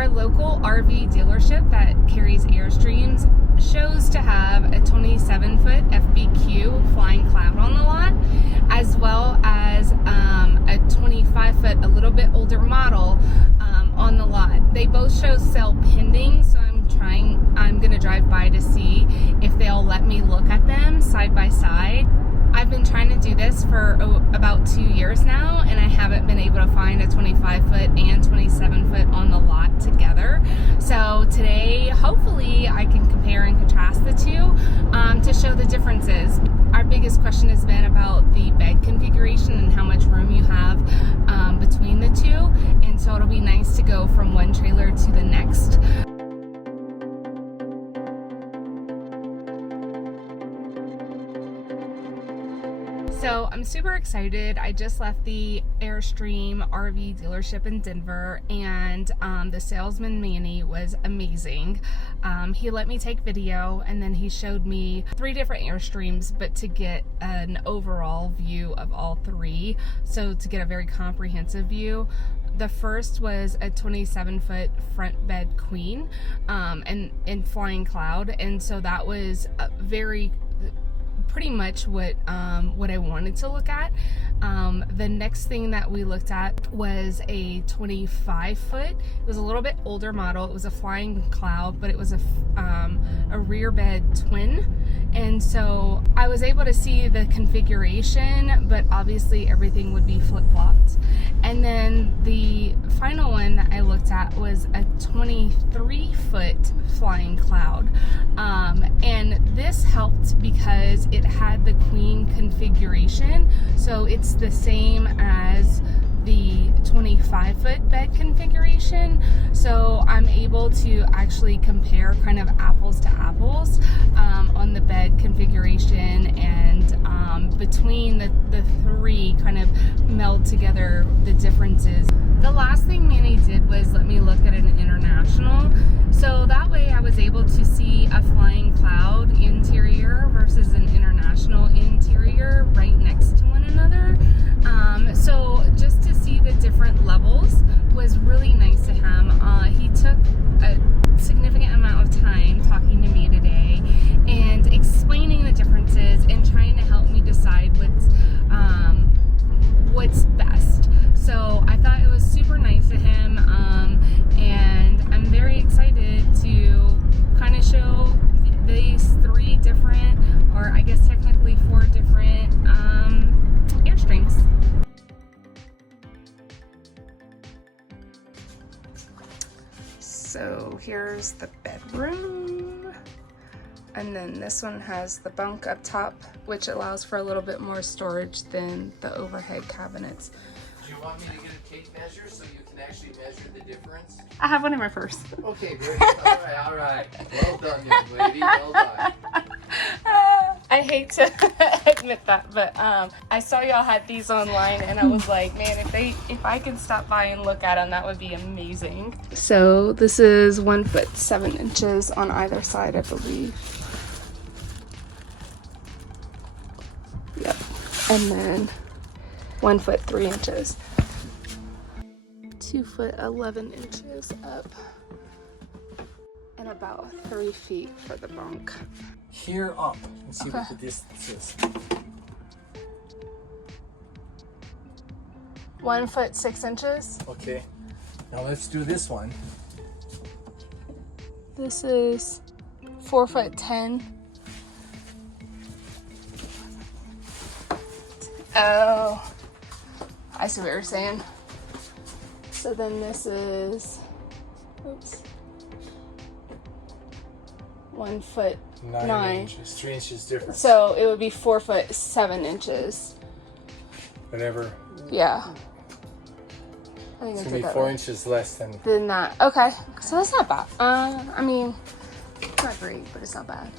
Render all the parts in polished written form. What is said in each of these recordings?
Our local RV dealership that carries Airstreams shows to have a 27-foot FBQ Flying Cloud on the lot, as well as a 25-foot, a little bit older model on the lot. They both show sale pending, so I'm gonna drive by to see if they'll let me look at them side by side. I've been trying to do this for about 2 years now, and I haven't been able to find a 25-foot and 27-foot on the lot together. So today, hopefully, I can compare and contrast the two to show the differences. Our biggest question has been about the bed configuration and how much room you have between the two, and so it'll be nice to go from one trailer to the next. So I'm super excited. I just left the Airstream RV dealership in Denver, and the salesman Manny was amazing. He let me take video, and then he showed me 3 different Airstreams, but to get an overall view of all 3, so to get a very comprehensive view. The first was a 27-foot front bed queen and in Flying Cloud, and so that was pretty much what I wanted to look at. The next thing that we looked at was a 25-foot. It was a little bit older model. It was a Flying Cloud, but it was a rear bed twin. And so I was able to see the configuration, but obviously everything would be flip-flopped. And then the final one that I looked at was a 23-foot Flying Cloud. And this helped because it had the queen configuration. So it's the same as the 25-foot bed configuration. So I'm able to actually compare kind of apples to apples on the bed configuration, and between the 3 kind of meld together the differences. The last thing Manny did was let me look at an international. So that way I was able to see a Flying Cloud interior versus an international interior right next to one another. So just to see the different levels was really nice to him. He took a significant amount of time talking to me today and explaining the differences and trying to help me decide what's best. So I thought it was super nice of him, and I'm very excited to kind of show these 3 different, or I guess technically 4 different Airstreams. So here's the bedroom, and then this one has the bunk up top, which allows for a little bit more storage than the overhead cabinets. Do you want me to get a tape measure so you can actually measure the difference? I have one in my purse. Okay, great. All right. Well done, young lady. Well done. I hate to admit that, but I saw y'all had these online, and I was like, man, if I could stop by and look at them, that would be amazing. So this is 1 foot 7 inches on either side, I believe. Yep. And then 1 foot 3 inches. 2 foot 11 inches up, and about 3 feet for the bunk. Here up. Let's see what the distance is. 1 foot 6 inches. Okay. Now let's do this one. This is 4 foot 10. Oh, I see what you're saying. So then this is, oops, 1 foot 9 inches, 3 inches difference. So it would be 4 foot 7 inches. Whatever. Yeah. I think It's I gonna did be that 4 right. inches less than. Than that. Okay, so that's not bad. I mean, it's not great, but it's not bad.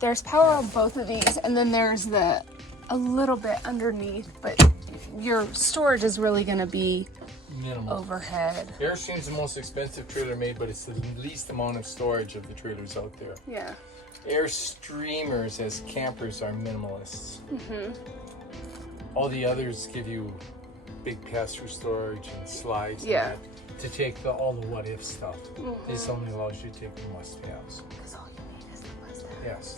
There's power on both of these, and then there's a little bit underneath, but your storage is really gonna be minimal overhead. Airstream's the most expensive trailer made, but it's the least amount of storage of the trailers out there. Yeah. Airstreamers as campers are minimalists. All the others give you big pass-through storage and slides. Yeah. And that, to take all the what-if stuff. This only allows you to take the must-haves. Because all you need is the must-have. Yes.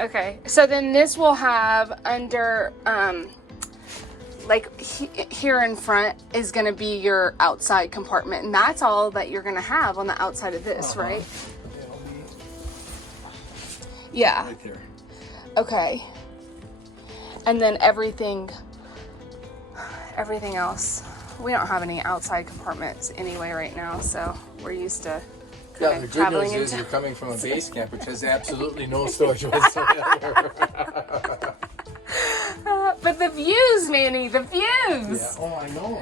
Okay, so then this will have under, here in front is going to be your outside compartment, and that's all that you're going to have on the outside of this, right? It'll be Yeah. right there. Okay. And then everything else. We don't have any outside compartments anyway right now, so we're used to Yeah, the good news is you're coming from a base camp which has absolutely no storage whatsoever. But the views, Manny, the views. Yeah. Oh, I know.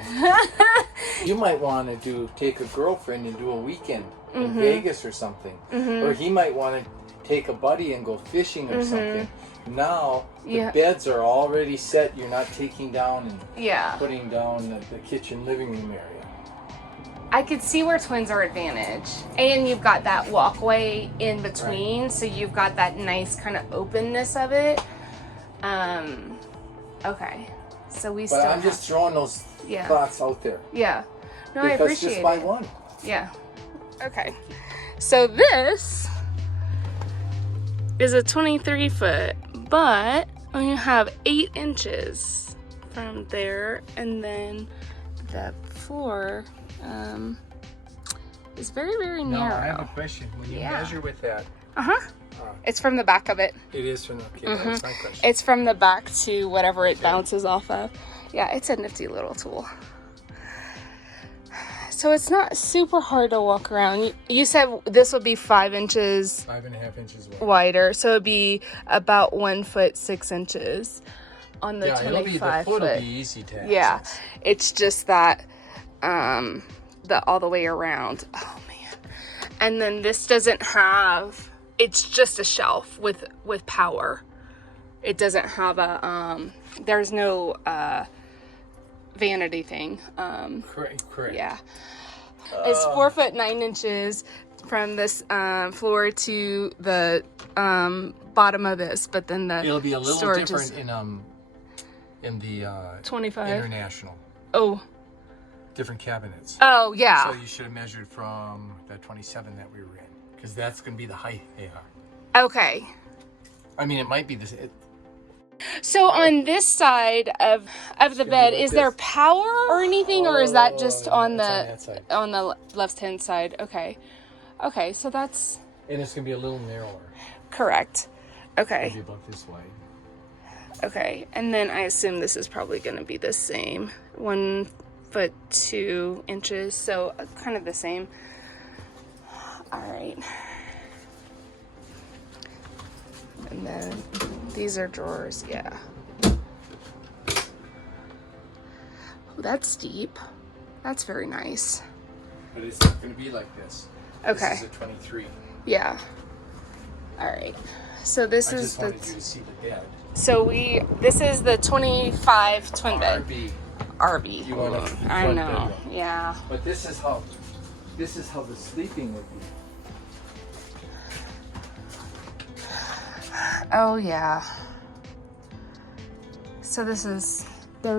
You might want to take a girlfriend and do a weekend in Vegas or something. Or he might want to take a buddy and go fishing or something. Now, the beds are already set. You're not taking down and putting down the kitchen living room area. I could see where twins are advantage. And you've got that walkway in between, so you've got that nice kind of openness of it. Okay. So we But I'm just throwing those thoughts out there. Yeah. No, because I appreciate just buy it. one. Yeah. Okay. So this is a 23 foot, but you have 8 inches from there, and then the floor is very, very narrow. Now, I have a question. When you measure with that, it's from the back of it. it is from the, that was my question. It's from the back to whatever it bounces off of. Yeah, it's a nifty little tool. So it's not super hard to walk around. You said this would be 5 inches 5.5 inches wide. wider, so it'd be about 1 foot 6 inches on the 25 the foot foot. will be easy to access. Yeah, it's just that the all the way around. Oh man! And then this doesn't have. It's just a shelf with power. It doesn't have a. There's no vanity thing. Correct. Yeah. It's 4 foot 9 inches from this floor to the bottom of this, but then the It'll be a little storage different is in the 25. international. Oh. Different cabinets. Oh yeah. So you should have measured from that 27 that we were in, because that's going to be the height they are. Okay. I mean, it might be this. So on this side of the bed, is there power or anything, or is that just on the left hand side? Okay. Okay, so that's And it's going to be a little narrower. correct. Okay. Maybe about this wide. Okay, and then I assume this is probably going to be the same. 1 foot 2 inches, so kind of the same. All right. And then these are drawers, yeah. Oh, that's deep. That's very nice. But it's not going to be like this. Okay. This is a 23. Yeah. All right. So this I is just wanted you to see the bed. So this is the 25 twin bed. RV. You want a I front know. bedroom. Yeah. But this is how the sleeping would be. Oh yeah. So there's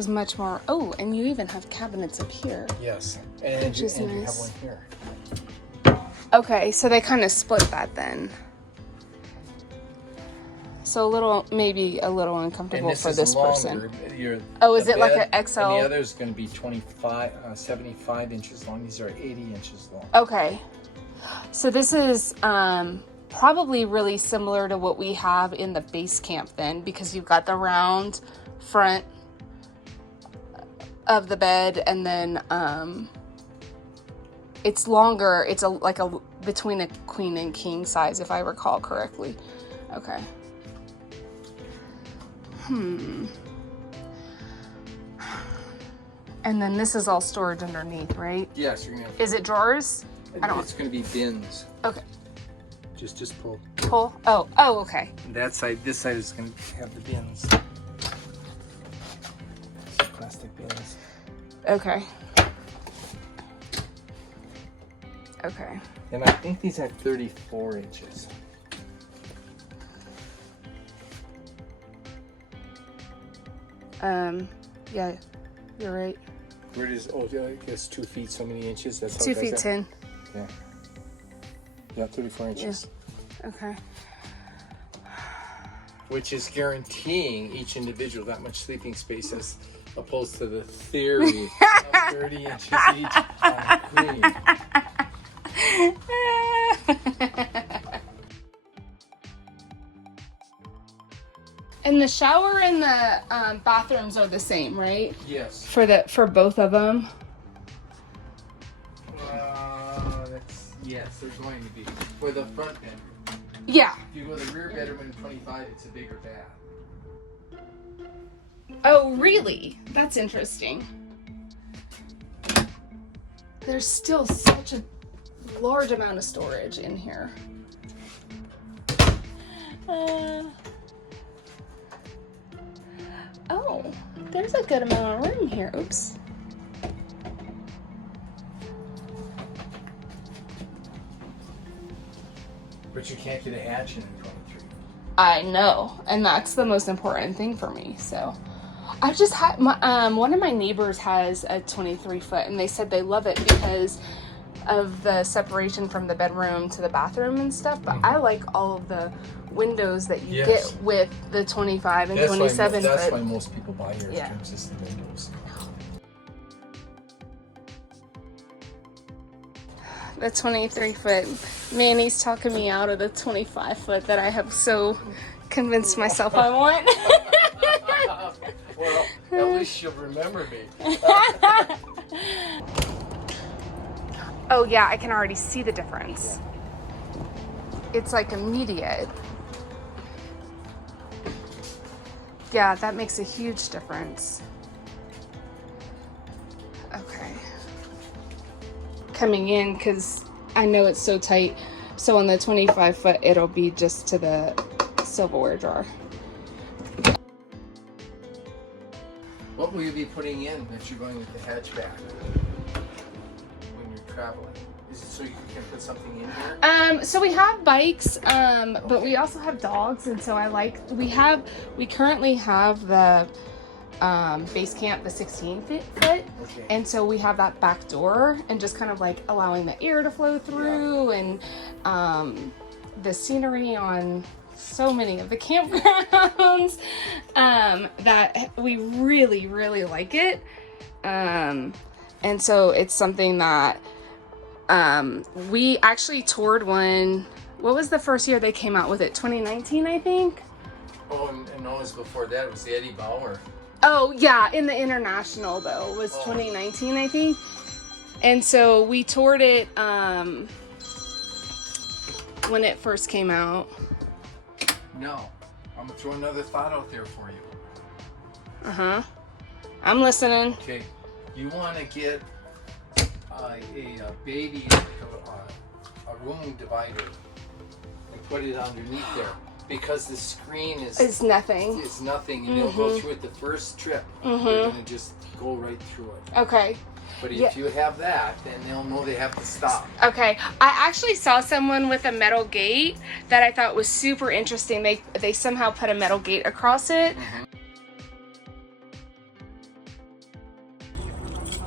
much more. Oh, and you even have cabinets up here. Yes. And you is have nice. one here. Okay, so they kind of split that then. So maybe a little uncomfortable for this person. Oh, is it like an XL? And the other is going to be 75 inches long. These are 80 inches long. Okay. So this is probably really similar to what we have in the base camp then, because you've got the round front of the bed, and then it's longer. It's like between a queen and king size, if I recall correctly. Okay. And then this is all storage underneath, right? Yes, you're gonna have. Is it drawers? It's going to be bins. Okay. Just pull. Pull. Oh, okay. That side. This side is going to have the bins. Some plastic bins. Okay. Okay. And I think these are 34 inches. Yeah, you're right. Where does, oh, I guess 2 feet, so many inches. That's how 2 it does feet that? 10. Yeah. Yeah, 34 inches. Yeah. Okay. Which is guaranteeing each individual that much sleeping space as opposed to the theory of 30 inches each on a queen. And the shower and the bathrooms are the same, right? Yes. For both of them. Yes, there's going to be. For the front bedroom. Yeah. If you go to the rear bedroom in 25, it's a bigger bath. Oh, really? That's interesting. There's still such a large amount of storage in here. Oh, there's a good amount of room here. Oops. But you can't get a hatch in 23. I know, and that's the most important thing for me. So, I've just had my, one of my neighbors has a 23 foot, and they said they love it because of the separation from the bedroom to the bathroom and stuff. But I like all of the windows that you get with the 25 and 27 foot. That's why most people buy Airstreams, is the windows. The 23 foot. Manny's talking me out of the 25 foot that I have so convinced myself I want. Well, at least you'll remember me. Oh yeah, I can already see the difference. It's like immediate. Yeah, that makes a huge difference. Okay. Coming in, because I know it's so tight. So on the 25 foot, it'll be just to the silverware drawer. What will you be putting in that you're going with the hatchback when you're traveling? Is it so you can put something in here? So we have bikes, but we also have dogs, and so we currently have the base camp, the 16 foot, and so we have that back door and just kind of like allowing the air to flow through, and the scenery on so many of the campgrounds, that we really, really like it. And so it's something that we actually toured one. What was the first year they came out with it? 2019, I think. Oh, and no, it was before that. It was the Eddie Bauer. Oh yeah, in the international though was 2019, I think. And so we toured it when it first came out. No, I'm gonna throw another thought out there for you. I'm listening. Okay, you want to get a baby, a room divider, and put it underneath there, because the screen is nothing. It's nothing, and you'll go through it the first trip. You're gonna just go right through it. Okay. But if you have that, then they'll know they have to stop. Okay. I actually saw someone with a metal gate that I thought was super interesting. They somehow put a metal gate across it.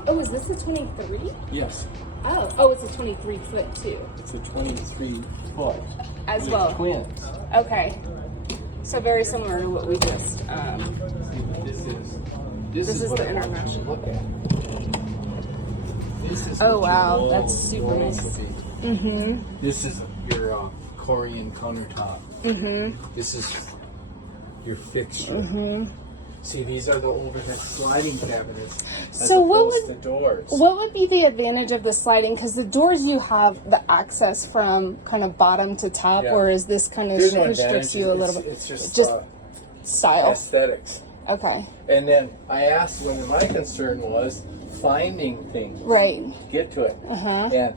Oh, is this a 23? Yes. Oh, it's a 23 foot too. It's a 23 foot. As well. Twins. Okay. So very similar to what we just. This is the international. Look at. This is Oh wow, that's super nice. This is your Korean countertop. This is your fixture. See, these are the overhead sliding cabinets. So what would the doors? What would be the advantage of the sliding? Because the doors, you have the access from kind of bottom to top, or is this kind of restricts you a little bit? It's just style, aesthetics. Okay. And then I asked when my concern was finding things. Right. Get to it. And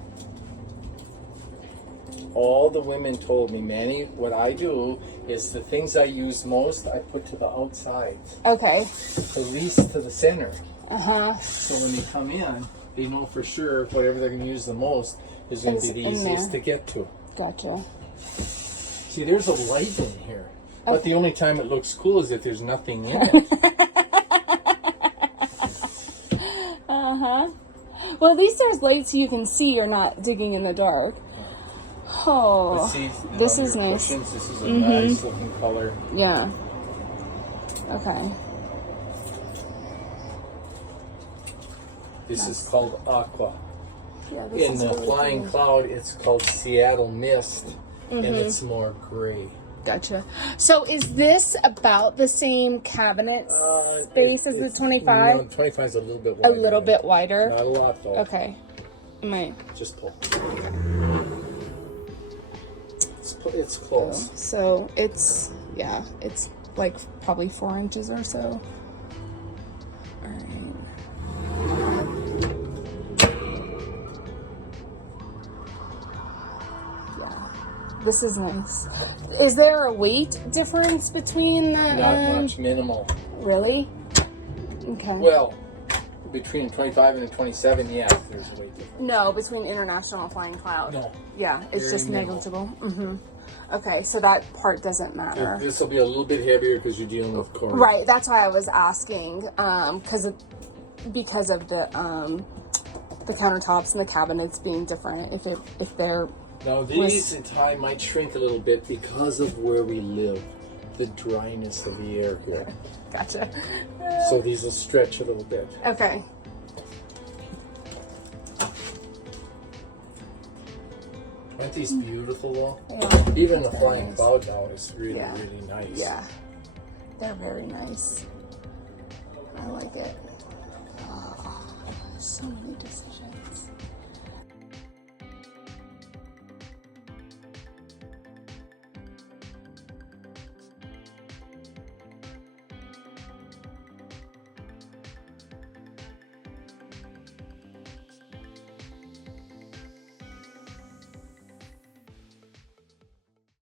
all the women told me, Manny, what I do is the things I use most, I put to the outside. Okay. The least to the center. So when they come in, they know for sure whatever they're going to use the most is going to be the easiest to get to. Gotcha. See, there's a light in here. But the only time it looks cool is if there's nothing in it. Uh-huh. Well, at least there's light so you can see you're not digging in the dark. Oh, See, this is nice. Cushions, this is a nice looking color. Yeah. Okay. This is called Aqua. Yeah, this In is the really Flying cool. Cloud, it's called Seattle Mist, and it's more gray. Gotcha. So is this about the same cabinet space as the 25? No, 25 is a little bit A wider. little bit wider? Not a lot, though. Okay. Just pull. It's close. So it's, yeah, it's like probably 4 inches or so. All right. This is nice. Is there a weight difference between the... Not much, minimal. Really? Okay. Well, between 25 and 27, yeah, there's a weight difference. No, between International and Flying Cloud. No. Yeah, it's Very just minimal. negligible. Okay, so that part doesn't matter. This will be a little bit heavier because you're dealing with cord. Right, that's why I was asking, because of the countertops and the cabinets being different. If they're Now these in time might shrink a little bit because of where we live, the dryness of the air here. Gotcha. So these will stretch a little bit. Okay. Aren't these beautiful though? Yeah. Even the Very Flying nice. Cloud now is really, Yeah. really nice. Yeah, they're very nice. I like it. Oh, so many decisions.